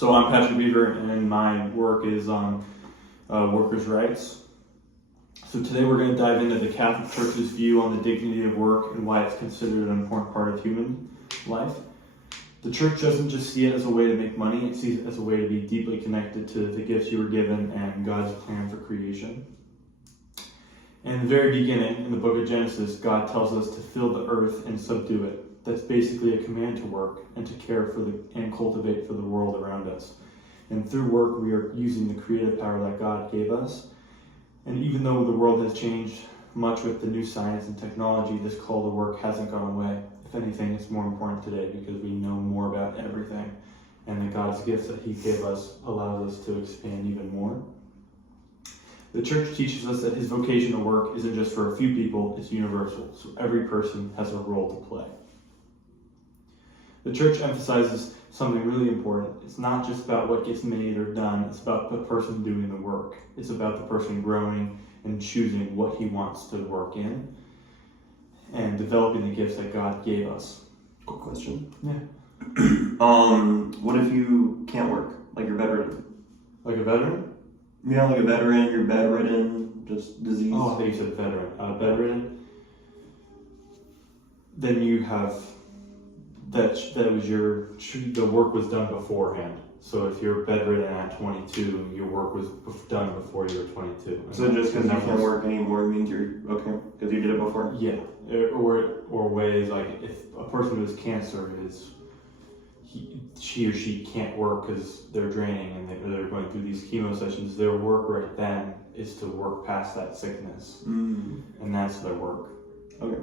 So I'm Pacheco Bever, and my work is on workers' rights. So today we're going to dive into the Catholic Church's view on the dignity of work and why it's considered an important part of human life. The Church doesn't just see it as a way to make money, it sees it as a way to be deeply connected to the gifts you were given and God's plan for creation. And in the very beginning, in the book of Genesis, God tells us to fill the earth and subdue it. That's basically a command to work and to care for and cultivate for the world around us. And through work, we are using the creative power that God gave us. And even though the world has changed much with the new science and technology, this call to work hasn't gone away. If anything, it's more important today because we know more about everything. And that God's gifts that He gave us allows us to expand even more. The Church teaches us that His vocation to work isn't just for a few people, it's universal. So every person has a role to play. The Church emphasizes something really important. It's not just about what gets made or done, it's about the person doing the work. It's about the person growing and choosing what he wants to work in and developing the gifts that God gave us. Quick question. Yeah. What if you can't work? Like you're bedridden? Like a veteran? Yeah, like a veteran, you're bedridden, just disease. Oh, I thought you said veteran. Bedridden. Then you have that was the work was done beforehand. So if you're bedridden at 22, your work was done before you were 22. So just because you can't work anymore means you're okay because you did it before? Yeah, or ways like if a person with cancer she or she can't work because they're draining and they're going through these chemo sessions, their work right then is to work past that sickness. And that's their work. Okay.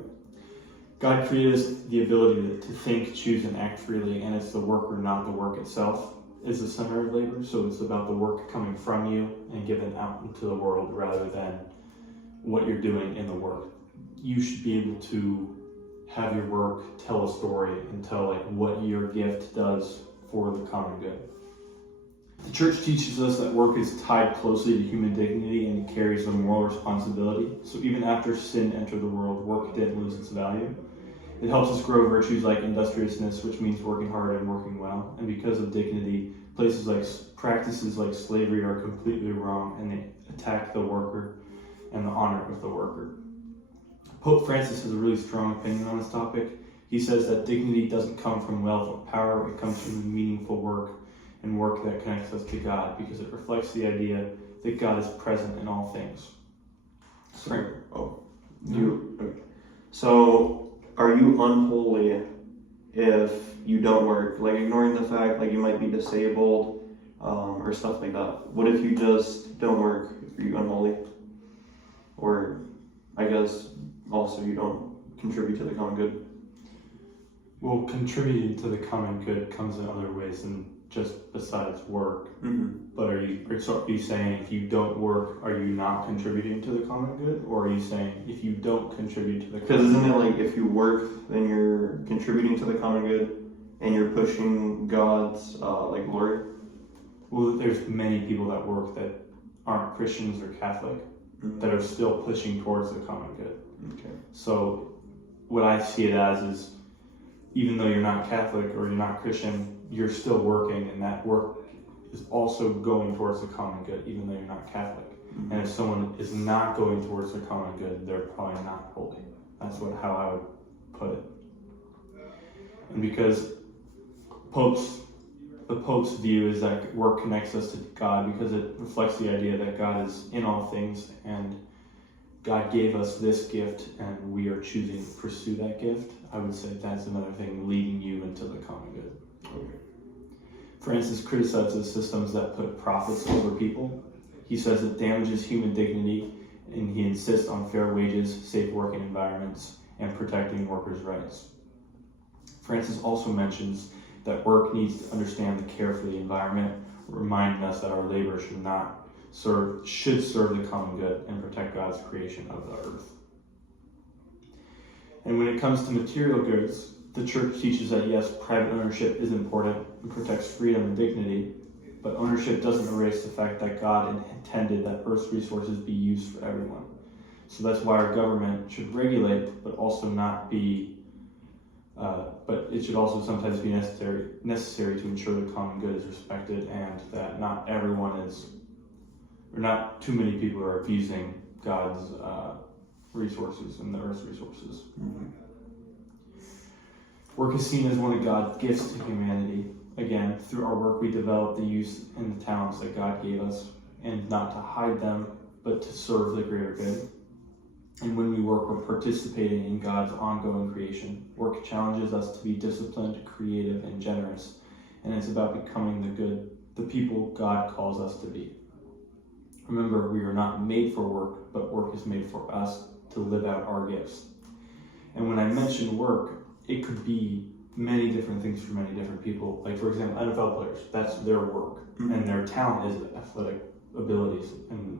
God created us the ability to think, choose, and act freely, and it's the worker, not the work itself, is the center of labor. So it's about the work coming from you and given out into the world rather than what you're doing in the work. You should be able to have your work tell a story and tell what your gift does for the common good. The Church teaches us that work is tied closely to human dignity and carries a moral responsibility. So even after sin entered the world, work didn't lose its value. It helps us grow virtues like industriousness, which means working hard and working well. And because of dignity, practices like slavery are completely wrong, and they attack the worker and the honor of the worker. Pope Francis has a really strong opinion on this topic. He says that dignity doesn't come from wealth or power, it comes from meaningful work and work that connects us to God, because it reflects the idea that God is present in all things. So are you unholy if you don't work? Like ignoring the fact you might be disabled or stuff like that. What if you just don't work? Are you unholy? Or I guess also you don't contribute to the common good? Well, contributing to the common good comes in other ways than just besides work. But are you saying if you don't work, are you not contributing to the common good? Or are you saying if you don't contribute to the common good? Because isn't it if you work, then you're contributing to the common good and you're pushing God's glory? Well, there's many people that work that aren't Christians or Catholic that are still pushing towards the common good. Okay. So what I see it as is, even though you're not Catholic or you're not Christian, you're still working, and that work is also going towards the common good, even though you're not Catholic. And if someone is not going towards the common good, they're probably not holy. That's how I would put it. And because the Pope's view is that work connects us to God because it reflects the idea that God is in all things, and God gave us this gift, and we are choosing to pursue that gift. I would say that's another thing leading you into the common good. Okay. Francis criticizes systems that put profits over people. He says it damages human dignity, and he insists on fair wages, safe working environments, and protecting workers' rights. Francis also mentions that work needs to understand the care for the environment, reminding us that our labor should serve the common good and protect God's creation of the earth. And when it comes to material goods, the Church teaches that yes, private ownership is important and protects freedom and dignity, but ownership doesn't erase the fact that God intended that Earth's resources be used for everyone. So that's why our government should regulate, but also not be But it should also sometimes be necessary to ensure the common good is respected and that not too many people are abusing God's resources and the earth's resources. Mm-hmm. Work is seen as one of God's gifts to humanity. Again, through our work we develop the use and the talents that God gave us, and not to hide them, but to serve the greater good. And when we work, we're participating in God's ongoing creation. Work challenges us to be disciplined, creative, and generous, and it's about becoming the people God calls us to be. Remember, we are not made for work, but work is made for us to live out our gifts. And when I mention work, it could be many different things for many different people. Like, for example, NFL players, that's their work, Mm-hmm. and their talent is athletic abilities, and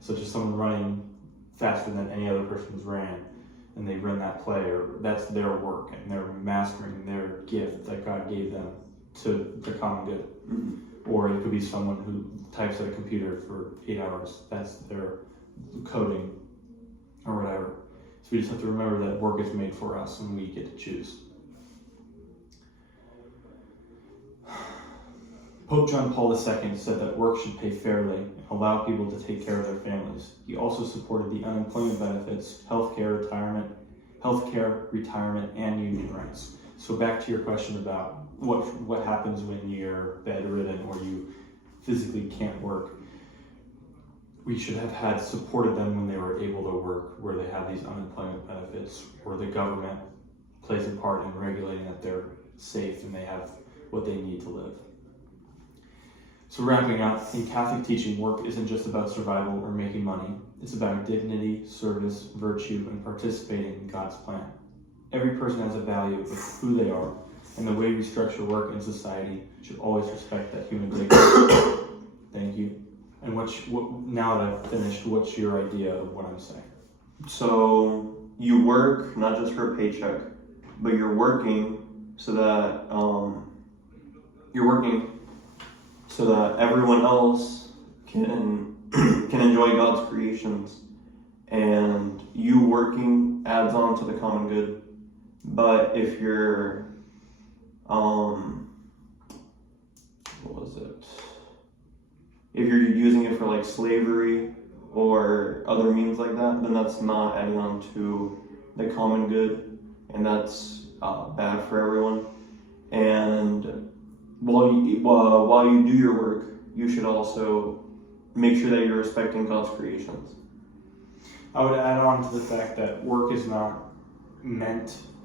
such as someone running faster than any other person who's ran, and they run that play, or that's their work, and they're mastering their gift that God gave them to the common good. Mm-hmm. Or it could be someone who types at a computer for 8 hours, that's their coding, or whatever. So we just have to remember that work is made for us, and we get to choose. Pope John Paul II said that work should pay fairly and allow people to take care of their families. He also supported the unemployment benefits, healthcare, retirement, and union rights. So back to your question about what happens when you're bedridden or you physically can't work. We should have had supported them when they were able to work, where they have these unemployment benefits, where the government plays a part in regulating that they're safe and they have what they need to live. So wrapping up, in Catholic teaching, work isn't just about survival or making money. It's about dignity, service, virtue, and participating in God's plan. Every person has a value of who they are, and the way we structure work in society should always respect that human dignity. Thank you. And now that I've finished, what's your idea of what I'm saying? So you work not just for a paycheck, but you're working so that everyone else can enjoy God's creations, and you working adds on to the common good. But if you're if you're using it for like slavery or other means like that, then that's not adding on to the common good, and that's bad for everyone. And while you do your work, you should also make sure that you're respecting God's creations. I would add on to the fact that work is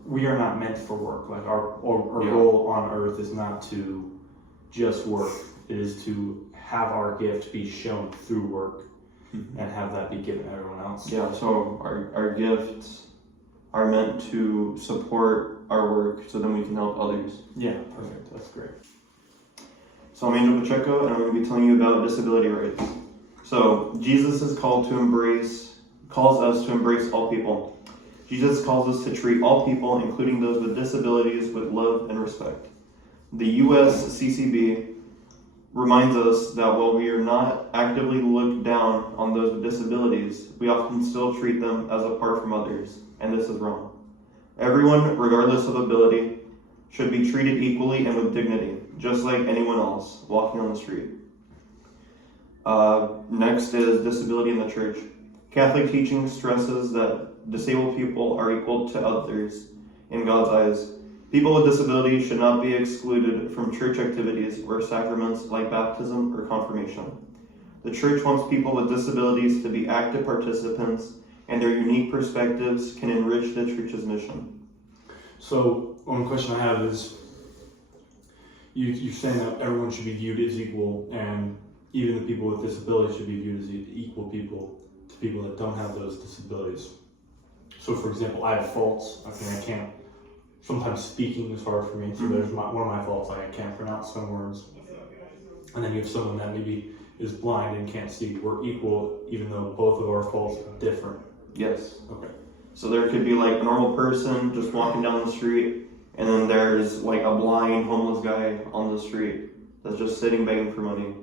we are not meant for work. Like our role on earth is not to just work. It is to have our gift be shown through work, mm-hmm. and have that be given to everyone else. Yeah, so our gifts are meant to support our work so then we can help others. Yeah, perfect. That's great. So I'm Angel Pacheco, and I'm going to be telling you about disability rights. So Jesus is calls us to embrace all people. Jesus calls us to treat all people, including those with disabilities, with love and respect. The U.S. CCB reminds us that while we are not actively looked down on those with disabilities, we often still treat them as apart from others, and this is wrong. Everyone, regardless of ability, should be treated equally and with dignity, just like anyone else walking on the street. Next is disability in the church. Catholic teaching stresses that disabled people are equal to others in God's eyes. People with disabilities should not be excluded from church activities or sacraments like baptism or confirmation. The church wants people with disabilities to be active participants, and their unique perspectives can enrich the church's mission. So, one question I have is, you're saying that everyone should be viewed as equal, and even the people with disabilities should be viewed as equal people to people that don't have those disabilities. So, for example, I have faults. Okay, I can't. Sometimes speaking is hard for me, so there's one of my faults. Like I can't pronounce some words. And then you have someone that maybe is blind and can't see. We're equal, even though both of our faults are different. Yes. Okay. So there could be like a normal person just walking down the street, and then there's like a blind homeless guy on the street that's just sitting begging for money.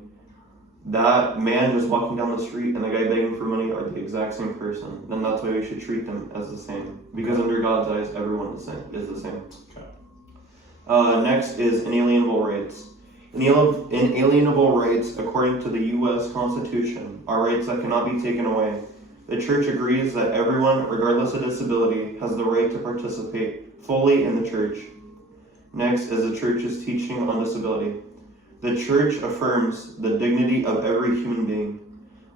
that man just walking down the street and the guy begging for money are the exact same person, then that's why we should treat them as the same. Because under God's eyes, everyone is the same. Okay. Next is inalienable rights. Inalienable rights, according to the U.S. Constitution, are rights that cannot be taken away. The Church agrees that everyone, regardless of disability, has the right to participate fully in the Church. Next is the Church's teaching on disability. The Church affirms the dignity of every human being.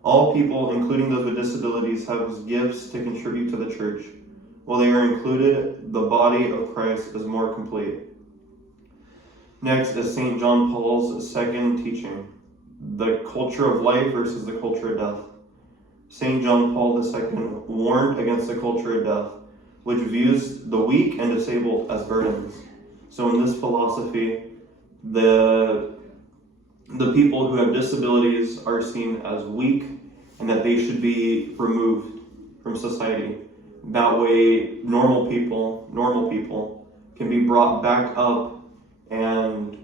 All people, including those with disabilities, have gifts to contribute to the Church. While they are included, the body of Christ is more complete. Next is St. John Paul's second teaching, the culture of life versus the culture of death. St. John Paul II warned against the culture of death, which views the weak and disabled as burdens. So in this philosophy, the people who have disabilities are seen as weak and that they should be removed from society. That way, normal people can be brought back up and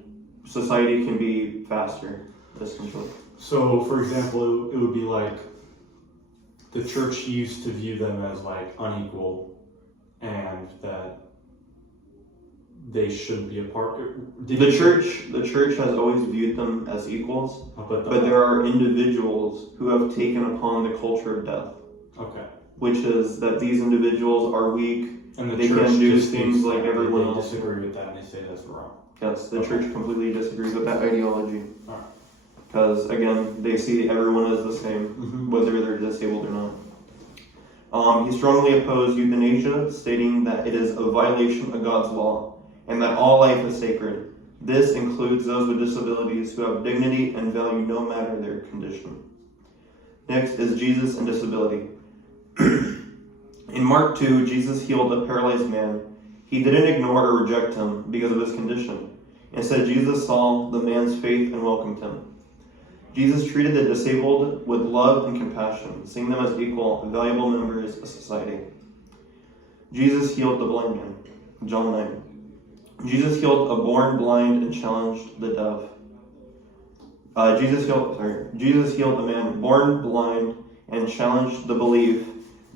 society can be faster, essentially. So, for example, it would be like the Church used to view them as like unequal and that they shouldn't be a part. The church has always viewed them as equals, but there are individuals who have taken upon the culture of death. Okay. Which is that these individuals are weak, and they can do things like everyone else. They disagree with that and they say that's wrong. Yes, the Church completely disagrees with that ideology. Alright. Because, again, they see everyone as the same, whether they're disabled or not. He strongly opposed euthanasia, stating that it is a violation of God's law, and that all life is sacred. This includes those with disabilities who have dignity and value no matter their condition. Next is Jesus and disability. In Mark 2, Jesus healed a paralyzed man. He didn't ignore or reject him because of his condition. Instead, Jesus saw the man's faith and welcomed him. Jesus treated the disabled with love and compassion, seeing them as equal and valuable members of society. Jesus healed the blind man. John 9. Jesus healed a born blind and challenged the deaf. Jesus healed a man born blind and challenged the belief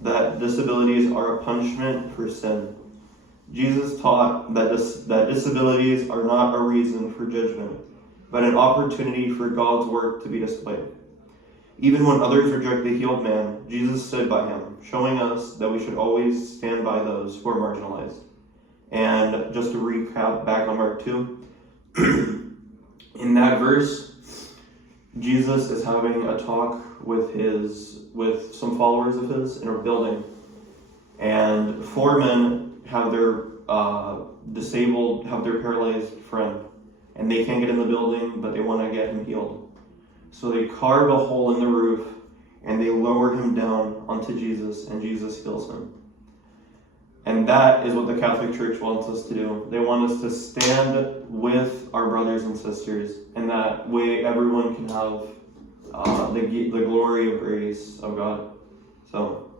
that disabilities are a punishment for sin. Jesus taught that disabilities are not a reason for judgment, but an opportunity for God's work to be displayed. Even when others reject the healed man, Jesus stood by him, showing us that we should always stand by those who are marginalized. And just to recap back on Mark 2, in that verse, Jesus is having a talk with some followers of his in a building, and 4 men have their paralyzed friend, and they can't get in the building, but they want to get him healed. So they carve a hole in the roof and they lower him down onto Jesus, and Jesus heals him. And that is what the Catholic Church wants us to do. They want us to stand with our brothers and sisters, and that way everyone can have the glory of grace of God. So,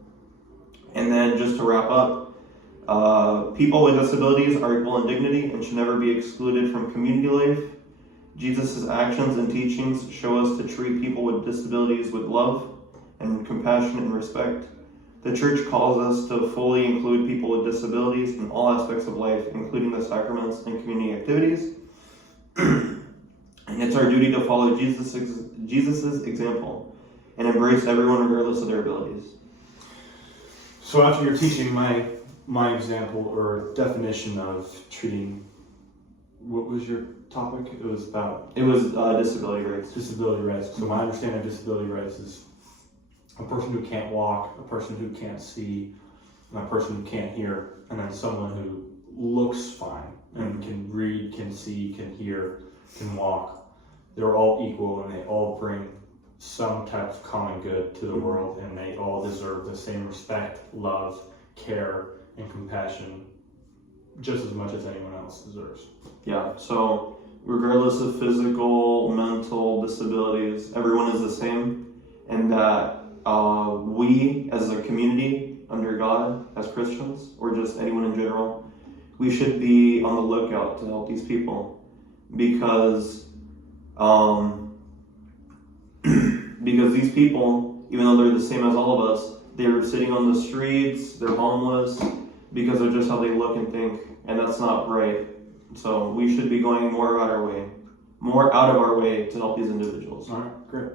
and then just to wrap up, people with disabilities are equal in dignity and should never be excluded from community life. Jesus' actions and teachings show us to treat people with disabilities with love and compassion and respect. The Church calls us to fully include people with disabilities in all aspects of life, including the sacraments and community activities. And it's our duty to follow Jesus' example and embrace everyone regardless of their abilities. So after your teaching, my example or definition of treating, what was your topic? It was disability rights. Disability rights. So my understanding of disability rights is a person who can't walk, a person who can't see, and a person who can't hear, and then someone who looks fine and can read, can see, can hear, can walk. They're all equal and they all bring some type of common good to the world, and they all deserve the same respect, love, care, and compassion just as much as anyone else deserves. Yeah, so regardless of physical, mental disabilities, everyone is the same, and that we as a community under God, as Christians, or just anyone in general, we should be on the lookout to help these people, because Because these people, even though they're the same as all of us, they're sitting on the streets, they're homeless, because of just how they look and think, and that's not right. So we should be going more out of our way to help these individuals. All right, great.